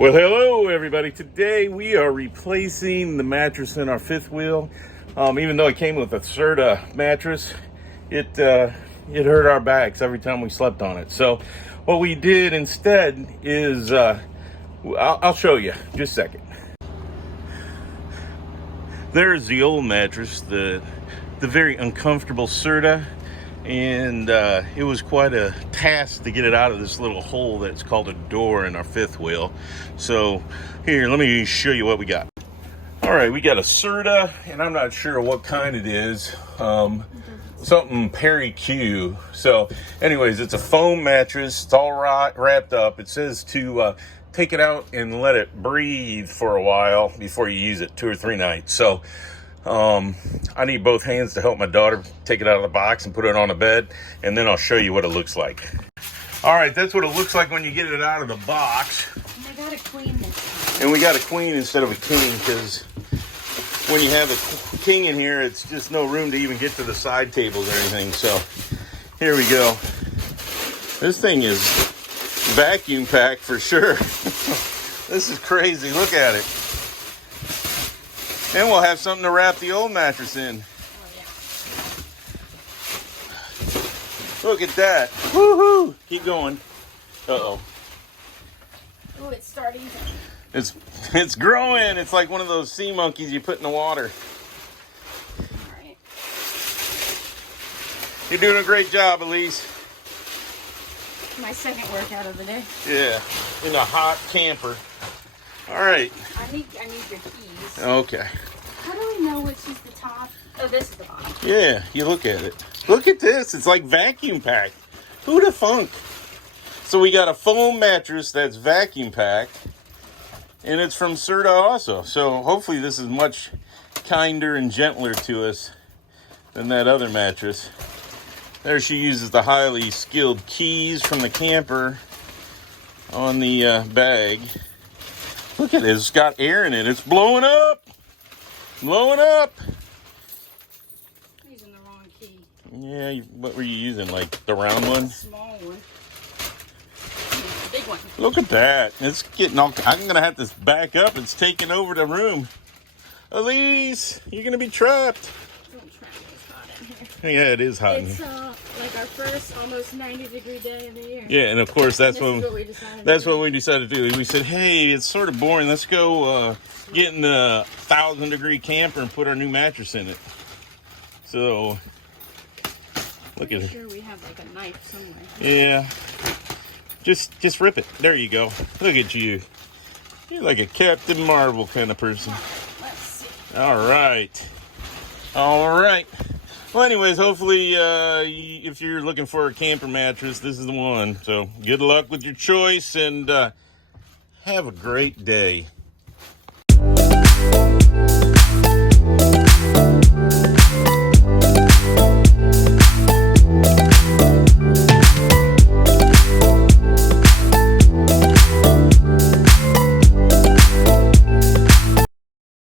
Well, hello everybody. Today we are replacing the mattress in our fifth wheel. Even though it came with a Serta mattress, it hurt our backs every time we slept on it. So what we did instead is, I'll show you just a second. There's the old mattress, the very uncomfortable Serta. And it was quite a task to get it out of this little hole that's called a door in our fifth wheel. So here, let me show you what we got. All right, we got a Serta, and I'm not sure what kind it is. Something Perry Q. So anyways, it's a foam mattress. It's all wrapped up. It says to take it out and let it breathe for a while before you use it, 2 or 3 nights. So I need both hands to help my daughter take it out of the box and put it on the bed, and then I'll show you what it looks like. All right, that's what it looks like when you get it out of the box. And I got a queen this time. And we got a queen instead of a king, because when you have a king in here, it's just no room to even get to the side tables or anything. So here we go. This thing is vacuum packed for sure. This is crazy. Look at it. And we'll have something to wrap the old mattress in. Oh, yeah. Look at that. Woohoo! Keep going. Uh-oh. Oh, it's starting to... It's growing. It's like one of those sea monkeys you put in the water. All right. You're doing a great job, Elise. My second workout of the day. Yeah, in a hot camper. All right. I need your keys. Okay. How do I know which is the top? Oh, this is the bottom. Yeah, you look at it. Look at this. It's like vacuum packed. Who'd have thunk? So we got a foam mattress that's vacuum packed, and it's from Serta also. So hopefully this is much kinder and gentler to us than that other mattress. There she uses the highly skilled keys from the camper on the bag. Look at it. It's got air in it. It's blowing up. Blowing up. I'm using the wrong key. Yeah, what were you using? Like the round one? The small one. The big one. Look at that. It's getting all... I'm going to have to back up. It's taking over the room. Elise, you're going to be trapped. Don't trap me. It's hot in here. Yeah, it is hot in It's here. like our first almost 90-degree day of the year. Yeah, and of course that's This is what we decided. we decided to do. We said, hey, it's sort of boring. Let's go get in the 1,000-degree camper and put our new mattress in it. So look at it. Sure, we have like a knife somewhere. Yeah, just rip it. There you go. Look at you. You're like a Captain Marvel kind of person. Let's see. All right. Well, anyways, hopefully, if you're looking for a camper mattress, this is the one. So good luck with your choice, and have a great day.